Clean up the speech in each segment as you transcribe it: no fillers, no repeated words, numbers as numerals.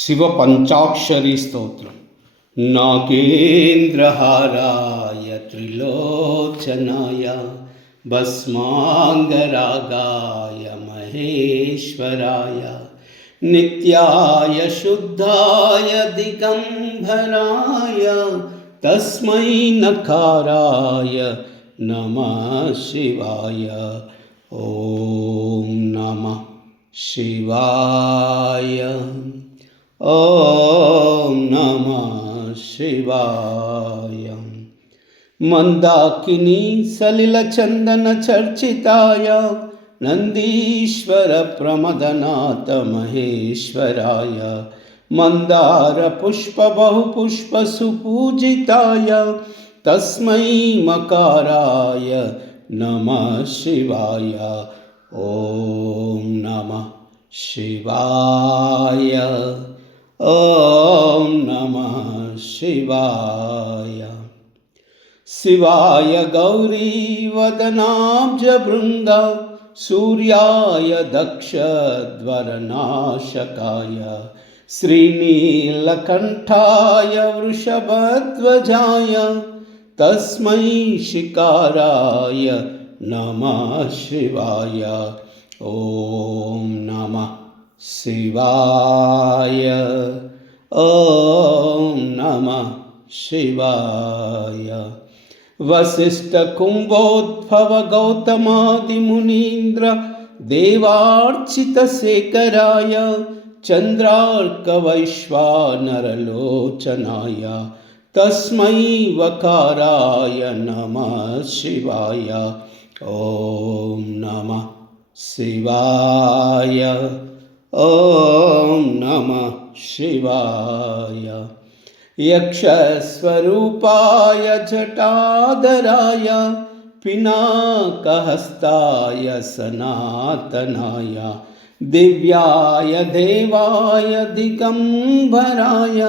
शिव पंचाक्षरी स्तोत्रम। नागेन्द्रहाराय त्रिलोचनाय भस्मांगरागाय महेश्वराय नित्याय शुद्धाय दिगंबराय तस्मै नकाराय नमः शिवाय। ओम नमः शिवाय। ओम नमः शिवाय। मंदाकिनी सलिल चंदन चर्चिताय नंदीश्वर प्रमदनाथ महेश्वराय मंदार पुष्प बहुपुष्प सुपूजिताय तस्मै मकाराय नमः शिवाय। ओम नमः शिवाय। ओम नमः शिवाय। शिवाय गौरी वदनाब्ज भृंग सूर्याय दक्षध्वरनाशकाय श्रीनीलकंठाय वृषभध्वजाय तस्मै शिकाराय नमः शिवाय। ओम नमः शिवाय। ओम नमः शिवाय। वसिष्ठ कुंभोद्भव गौतमादि मुनीन्द्र देवार्चित शेखराय चंद्रार्क वैश्वानरलोचनाय तस्मै वकाराय नमः शिवाय। ओम नमः शिवाय। ओम नमः शिवाय। यक्षस्वरूपाय जटाधराय पिनाकहस्ताय सनातनाय दिव्याय देवाय दिगंबराय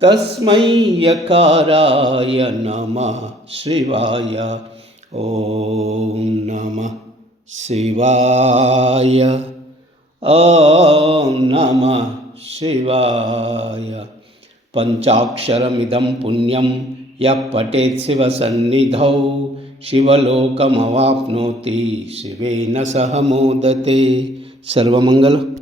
तस्मै यकाराय नमः शिवाय। ओम नमः शिवाय। ओम नमः शिवाय। पंचाक्षरमिदं पुण्यं यः पठेत् शिवसन्निधौ शिवलोकमवाप्नोति शिवेन सह मोदते। सर्वमंगल।